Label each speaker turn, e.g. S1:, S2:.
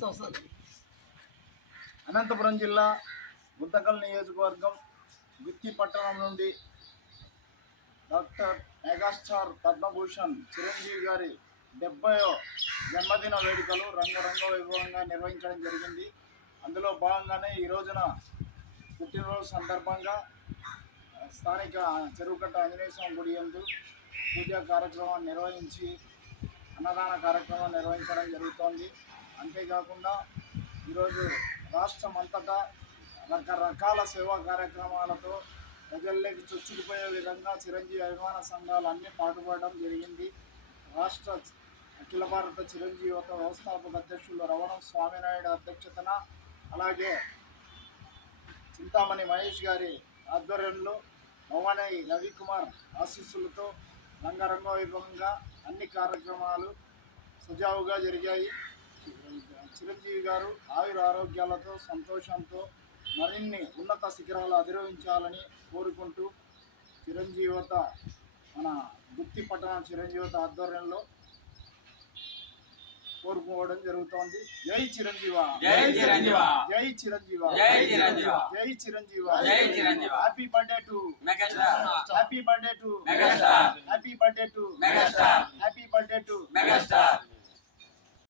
S1: సంస్థలు
S2: అనంతపురం జిల్లా గుంతకల్ నియోజకవర్గం గుత్తి పట్టణం నుండి డాక్టర్ మెగాస్టార్ పద్మభూషణ్ చిరంజీవి గారి డెబ్బయో జన్మదిన వేడుకలు రంగరంగ వైభవంగా నిర్వహించడం జరిగింది. అందులో భాగంగానే ఈ రోజున పుట్టినరోజు సందర్భంగా స్థానిక చెరువుకట్ట ఆంజనేయ స్వామి గుడి యందు పూజా కార్యక్రమాన్ని నిర్వహించి అన్నదాన కార్యక్రమం నిర్వహించడం జరుగుతోంది. అంతేకాకుండా ఈరోజు రాష్ట్రం అంతటా రకరకాల సేవా కార్యక్రమాలతో ప్రజల్లోకి చొచ్చుకుపోయే విధంగా చిరంజీవి అభిమాన సంఘాలు అన్నీ పాటుపడడం జరిగింది. రాష్ట్ర అఖిల భారత చిరంజీవిత వ్యవస్థాపక అధ్యక్షులు రవణం స్వామినాయుడు అధ్యక్షతన అలాగే చింతామణి మహేష్ గారి ఆధ్వర్యంలో భవనై రవికుమార్ ఆశీస్సులతో రంగరంగ వైభవంగా అన్ని కార్యక్రమాలు సజావుగా జరిగాయి. చిరంజీవి గారు ఆయుర ఆరోగ్యాలతో సంతోషంతో మరిన్ని ఉన్నత శిఖరాలు అధిరోహించాలని కోరుకుంటూ చిరంజీవత మన గుత్తి పట్టణ చిరంజీవత ఆధ్వర్యంలో కోరుకోవడం జరుగుతోంది జై చిరంజీవ
S3: జై చిరంజీవ.
S2: జై చిరంజీవ
S3: జై చిరంజీవ.
S2: జై చిరంజీవ
S3: జై Chiranjeeva.
S2: Happy birthday to
S3: megastar
S2: happy birthday to
S3: megastar.
S2: Happy birthday to
S3: megastar.
S2: Happy birthday to
S3: megastar